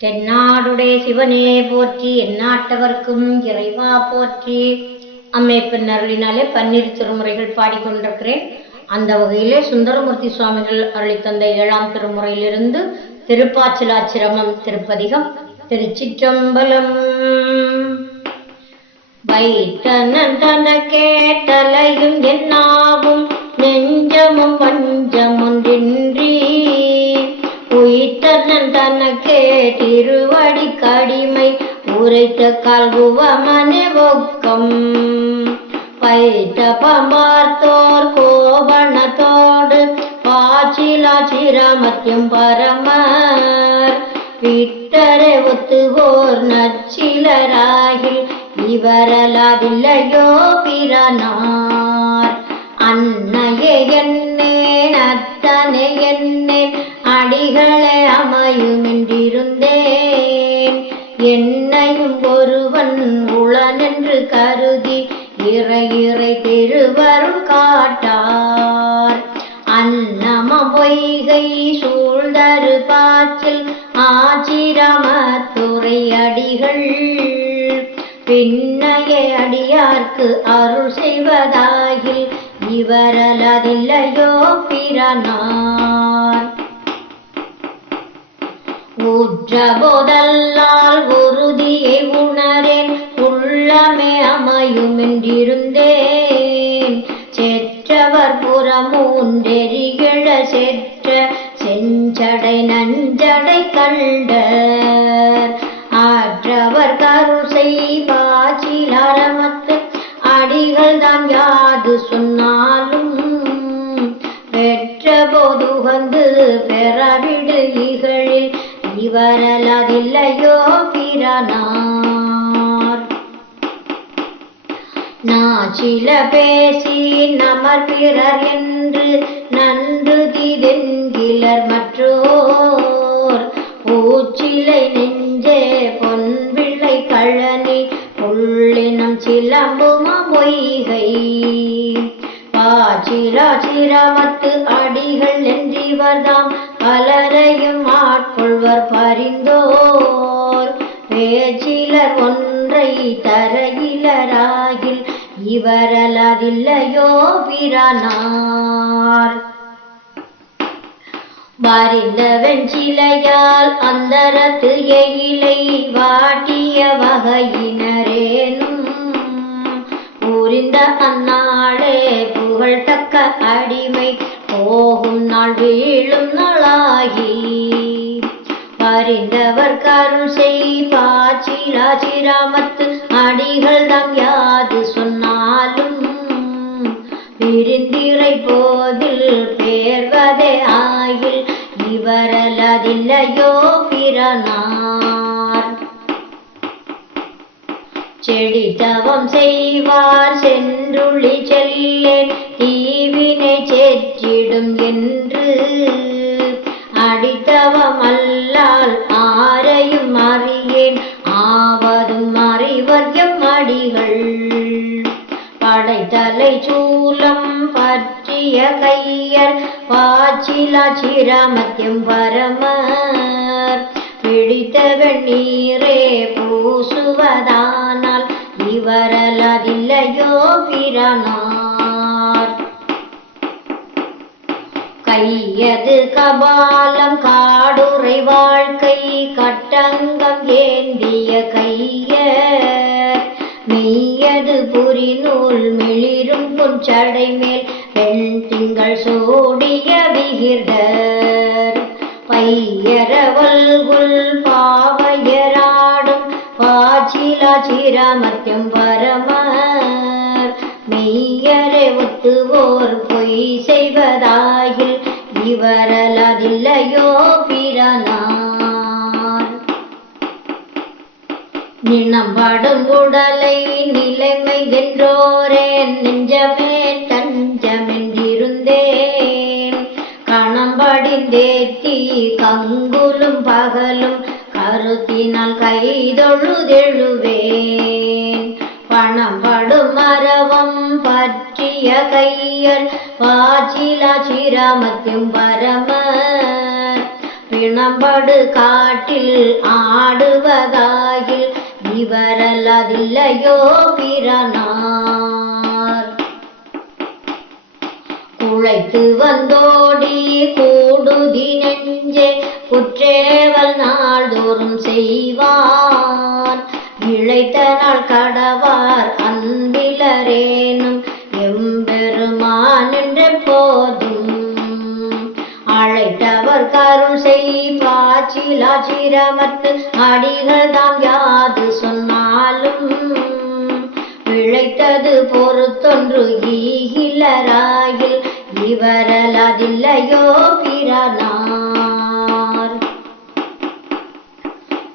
தென்னாடுடைய சிவனே போற்றி எந்நாட்டவர்க்கும் இறைவா போற்றி. அம்மை பின்னருளினாலே பன்னீர் திருமுறைகள் பாடிக்கொண்டிருக்கிறேன். அந்த வகையிலே சுந்தரமூர்த்தி சுவாமிகள் அருளி தந்த ஏழாம் திருமுறையிலிருந்து திருப்பாச்சிலாச்சிரமம் திருப்பதிகம் திருச்சிற்றம்பலம். வைத்தனன் தன கேட்டலையும் என்னாவும் நெஞ்சமும் பஞ்சமொன்றின்றி உயிர்த்தனன் தனக்கே திருவடி கடிமை. உரைத்த கல்குவமனே ஒக்கம். பைத்த பமார்த்தோர் கோபணத்தோடு பாச்சிலா சிரமத்தியம் பரமர். விட்டரை ஒத்துவோர் நச்சிலராகில் இவரலாவில்லையோ பிறனார் அன்னையே என்னே நத்தனை என்னே அடிகளே அமையுமென்றிருந்தேன். என்னையும் ஒருவன் உளனென்று கருதி இறை இறை திருவரும் காட்டார். அன்னம பொய்கை சூழ்தரு பாச்சில் ஆச்சிரமத்துறை அடிகள். பின்னையே அடியார்க்கு அருள் செய்வதாகில் இவரலதில்லையோ பிறனா உற்றபோதல்லால் உறுதியை உணரேன் உள்ளமே அமையும் என்றிருந்தேன் செற்றவர் புறமூன்றெறிகிழ செற்ற செஞ்சடை நஞ்சடை கண்ட ஆற்றவர் கருள் செய்வாச்சிலாரமத்து அடிகள் தான் யாது சொன்னாலும். பெற்ற போது வந்து பெறவிடு இகழில் இவரலதில்லையோ பிறனார் நாச்சில பேசி நமர் பிறர் என்று நன்று திதென்கிலர் மற்றோர். ஊச்சிலை நெஞ்சே பொன்பிள்ளை கழனி உள்ளினம் சிலம்புமா பொய்கை. பாச்சிரா சிரமத்து அடிகள் என்றிவர்தாம் பலரையும் கொள்வர் பரிந்தோர். பேச்சிலர் ஒன்றை தரையிலராகில் இவரலதில்லையோ பிரானார். வாரிந்த வெஞ்சிலையால் அந்தரத்து எயிலை வாட்டிய வகையினரேனும். புரிந்த அந்நாளே புகழ்தக்க அடிமை போகும் நாள் வீழும் நாளாகி அறிந்தவர் கருள் செய் பாச்சிராச்சிராமத்து அடிகள் தம் யாது சொன்னாலும் விருந்திரை போதில் பேர்வதே ஆயில். இவரலதில்லையோ பிறனார். செடி தவம் செய்வார் சென்றுளி செல்லேன். தீவினை சேற்றிடும் என்று அடித்தவமல்லால் ஆரையும் அறியேன். ஆவதும் அறிவர்க்கம் அடிகள். படைத்தலை சூலம் பற்றிய கையர் பாச்சிலா சிராமத்தியம் பரமர். பிடித்த வெண்ணீரே பூசுவதானால் இவரலதில்லையோ பிறனார் கையது கபாலம் காடுரை வாழ்க்கை கட்டங்கம் ஏந்திய கைய மெய்யது புரிநூல் மிளிரும் புஞ்சடை மேல் பெண் திங்கள் சோடிய விகிர்தர் பையரவல்குல் பாவையராடும் பாச்சிலா சிரமத்தியம் பரமர் மெய்யரை ஒத்துவோர் பொய் செய்வதாகில் இவரலதில்லையோ பிறனார். நினம்படும் உடலை நிலைமை என்றோரே நெஞ்சமே தஞ்சமென்றிருந்தேன். கணம்படிந்தேத்தி கங்குலும் பகலும் கருத்தினால் கைதொழுதெழுவேன். கையர் பாச்சிலா சிரமத்தியும் பரம பிணம்படு காட்டில் ஆடுவதாகில் இவரல்லதில்லையோ பிறனார். குழைத்து வந்தோடி கூடுதி நெஞ்சே குற்றேவல் நாள்தோறும் செய்வான். இழைத்த நாள் கடவார் அன்பிலரேனும் எம்பெரு நின்ற போதும் அழைத்தவர் கருள் செய் பாச்சிலாச்சிரமத்து அடிகள் தாம் யாது சொன்னாலும் பிழைத்தது பொறுத்தொன்று ஈகிலராயில் இவரலதில்லையோ பிறனார்.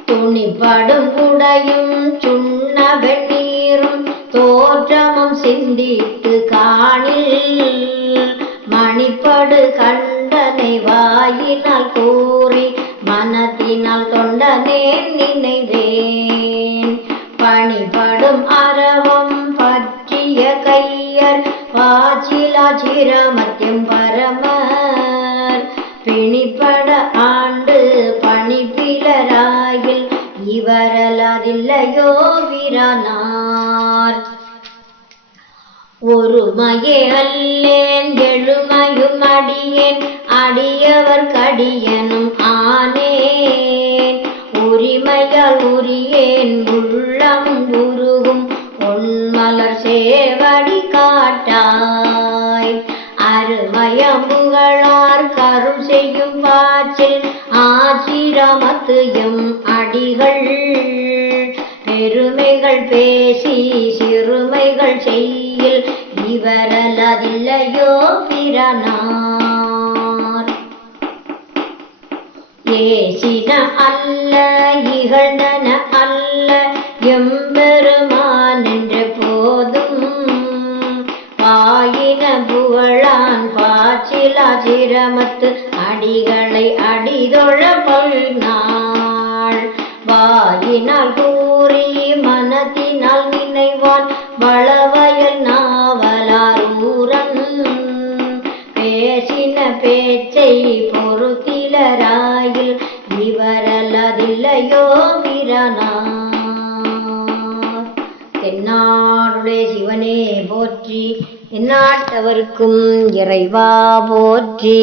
துணிப்படும் குடையும் சுண்ண வெண்ணீரும் தோற்றமும் சிந்தித்து மணிப்படு கண்டனை வாயினால் கூறி மனத்தினால் தொண்டனே நினைவேன் பணிபடும் அறவம் பற்றிய கையர் பாச்சிலா சிரமத்தியம் பரமர். பிணிப்பட ஆண்டு பணிப்பிலராயில் இவரலாதில்லையோ விரானார். ஒருமையே அல்லேன் எழுமையும் அடியேன் அடியவர் கடியனும் ஆனேன். உரிமையால் உரியேன் உள்ளம் உருகும் உன்மலர் சேவடி காட்டாய். அருமயம்புகளார் கருள் செய்யும் பாச்சில் ஆசிரமத்து எம் அடிகள் பெருமைகள் பேசி சிறுமைகள் செய்யில் இவரல்லதில்லையோ பிறனார். ஏசின அல்ல இகழ்ந்தன அல்ல எம்பெருமான் என்ற போதும். பாயின புகழான் பாச்சிலா சிரமத்து அடிகளை அடிதொழ பொறுத்திலராயில் இவரல்லதில்லையோ பிறனார் தென்னாடுடைய சிவனே போற்றி எந்நாட்டவர்க்கும் இறைவா போற்றி.